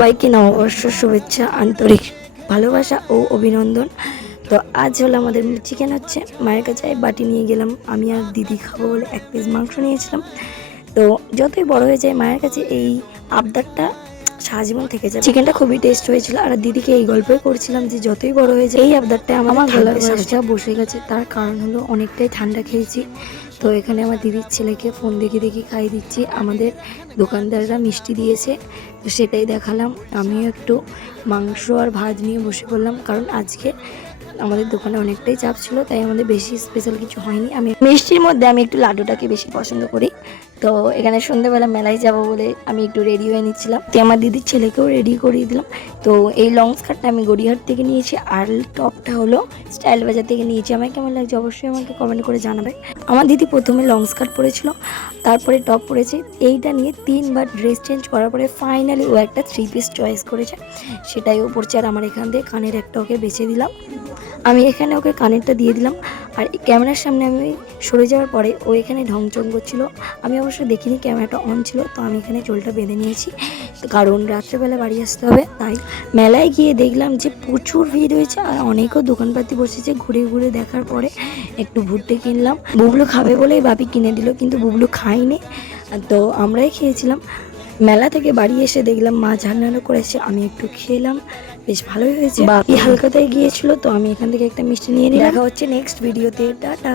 সবাইকে নববর্ষ শুভেচ্ছা, আন্তরিক ভালোবাসা ও অভিনন্দন। তো আজ হলো আমাদের চিকেন হচ্ছে, মায়ের কাছে বাটি নিয়ে গেলাম। আমি আর দিদি খাবো বলে 1 পিস মাংস নিয়েছিলাম। তো যতই বড় হয়ে যায় মায়ের কাছে এই আবদারটা সারাজীবন থেকে যায়। চিকেনটা খুবই টেস্ট হয়েছিল আর দিদিকে এই গল্পই করছিলাম যে যতই বড় হয়ে যায় এই আবদারটা আমার গলার বয়সটা বসে গেছে। তার কারণ হলো অনেকটাই ঠান্ডা খেয়েছি। তো এখানে আমার দিদির ছেলেকে ফোন দেখে দেখে খাইয়ে দিচ্ছি। আমাদের দোকানদাররা মিষ্টি দিয়েছে, তো সেটাই দেখালাম। আমিও একটু মাংস আর ভাত নিয়ে বসে পড়লাম, কারণ আজকে আমাদের দোকানে অনেকটাই চাপ ছিল, তাই আমাদের বেশি স্পেশাল কিছু হয়নি। আমি মিষ্টির মধ্যে আমি একটু লাড্ডুটাকে বেশি পছন্দ করি। তো এখানে সন্ধ্যেবেলা মেলায় যাব বলে আমি একটু রেডি হয়ে নিচ্ছিলাম। তো আমার দিদির ছেলেকেও রেডি করিয়ে দিলাম। তো এই লং স্কার্টটা আমি গড়িয়াহাট থেকে নিয়েছি আর টপটা হলো স্টাইল বাজার থেকে নিয়েছি। আমার কেমন লাগছে অবশ্যই আমাকে কমেন্ট করে জানাবে। আমার দিদি প্রথমে লং স্কার্ট পরেছিল, তারপরে টপ পরেছে। এইটা নিয়ে 3বার ড্রেস চেঞ্জ করার পরে ফাইনালি ও একটা 3 পিস চয়েস করেছে, সেটাই ও পরছে। আর আমার এখান থেকে কানের একটা ওকে বেছে দিলাম, আমি এখানে ওকে কানেরটা দিয়ে দিলাম। আর ক্যামেরার সামনে আমি সরে যাওয়ার পরে ও এখানে ঢংচং করছিল। আমি অবশ্য দেখিনি, ক্যামেরাটা অন ছিল। তো আমি এখানে চুলটা বেঁধে নিয়েছি, কারণ রাত্রেবেলা বাড়ি আসতে হবে। তাই মেলায় গিয়ে দেখলাম যে প্রচুর ভিড় হয়েছে আর অনেকও দোকানপাতি বসেছে। ঘুরে ঘুরে দেখার পরে একটু ভুট্টে কিনলাম। বুবলু খাবে বলেই বাপি কিনে দিল, কিন্তু বুবলু খাইনি, তো আমরাই খেয়েছিলাম। মেলা থেকে বাড়ি এসে দেখলাম মা রান্না করেছে, আমি একটু খেলাম, বেশ ভালোই হয়েছে। বাপি হালকাতায় গিয়েছিল, তো আমি এখান থেকে একটা মিষ্টি নিয়ে নিলাম। দেখা হচ্ছে নেক্সট ভিডিওতে, টাটা।